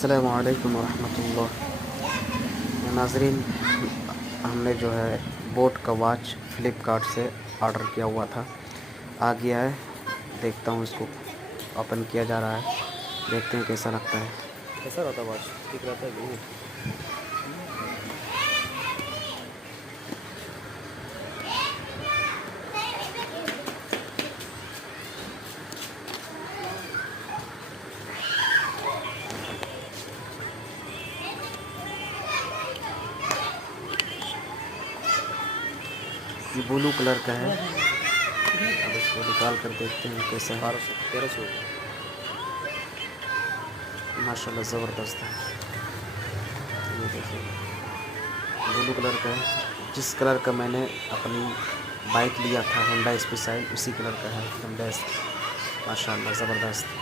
अस्सलामुअलैकुम वरहमतुल्लाह। नाज़रीन, हमने जो है बोट का वॉच फ़्लिपकार्ट से ऑर्डर किया हुआ था, आ गया है। देखता हूँ, इसको ओपन किया जा रहा है, देखते हैं कैसा लगता है। कैसा रहता है वॉच? ठीक रहता है वो? ये ब्लू कलर का है। अब इसको निकाल कर देखते हैं कैसा है। 1300। माशाल्लाह ज़बरदस्त है। ये देखिए, ब्लू कलर का है। जिस कलर का मैंने अपनी बाइक लिया था होंडा स्पेशाइल, उसी कलर का है एकदम बेस्ट। माशाल्लाह ज़बरदस्त।